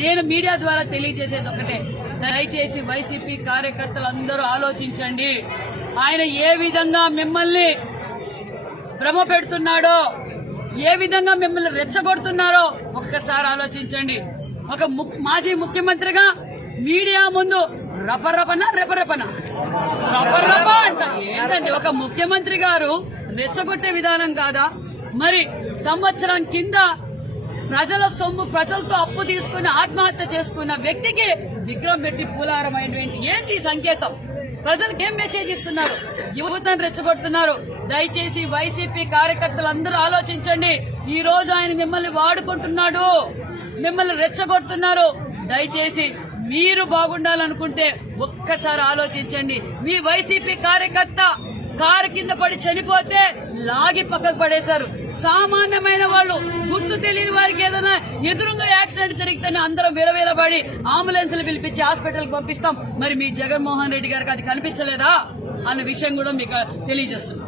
నేను మీడియా ద్వారా తెలియజేసేది ఒకటే, దయచేసి వైసీపీ కార్యకర్తలందరూ ఆలోచించండి. ఆయన ఏ విధంగా మిమ్మల్ని భ్రమ పెడుతున్నాడో, ఏ విధంగా మిమ్మల్ని రెచ్చగొడుతున్నారో ఒక్కసారి ఆలోచించండి. ఒక మాజీ ముఖ్యమంత్రిగా మీడియా ముందు రపరపన అంట ఏంటంటే ఒక ముఖ్యమంత్రి గారు రెచ్చగొట్టే విధానం కాదా? మరి సంవత్సరం కింద ప్రజల సొమ్ము ప్రజలతో అప్పు తీసుకుని ఆత్మహత్య చేసుకున్న వ్యక్తికి విగ్రహం పెట్టి పూలారమైనటువంటి ఏంటి సంకేతం? ప్రజలకు ఏం మెసేజ్ ఇస్తున్నారు? యువతను రెచ్చగొడుతున్నారు. దయచేసి వైసీపీ కార్యకర్తలందరూ ఆలోచించండి. ఈ రోజు ఆయన మిమ్మల్ని వాడుకుంటున్నాడు, మిమ్మల్ని రెచ్చగొడుతున్నారు. దయచేసి మీరు బాగుండాలనుకుంటే ఒక్కసారి ఆలోచించండి. మీ వైసీపీ కార్యకర్త కారు కింద పడి చనిపోతే లాగి పక్కకు పడేశారు. సామాన్యమైన వాళ్ళు, గుర్తు తెలియని వారికి ఏదైనా ఎదురుగా యాక్సిడెంట్ జరిగితేనే అందరం విలవిలబడి అంబులెన్స్లు పిలిపించి హాస్పిటల్కి పంపిస్తాం. మరి మీ జగన్మోహన్ రెడ్డి గారికి అది కనిపించలేదా అన్న విషయం కూడా మీకు తెలియజేస్తున్నాం.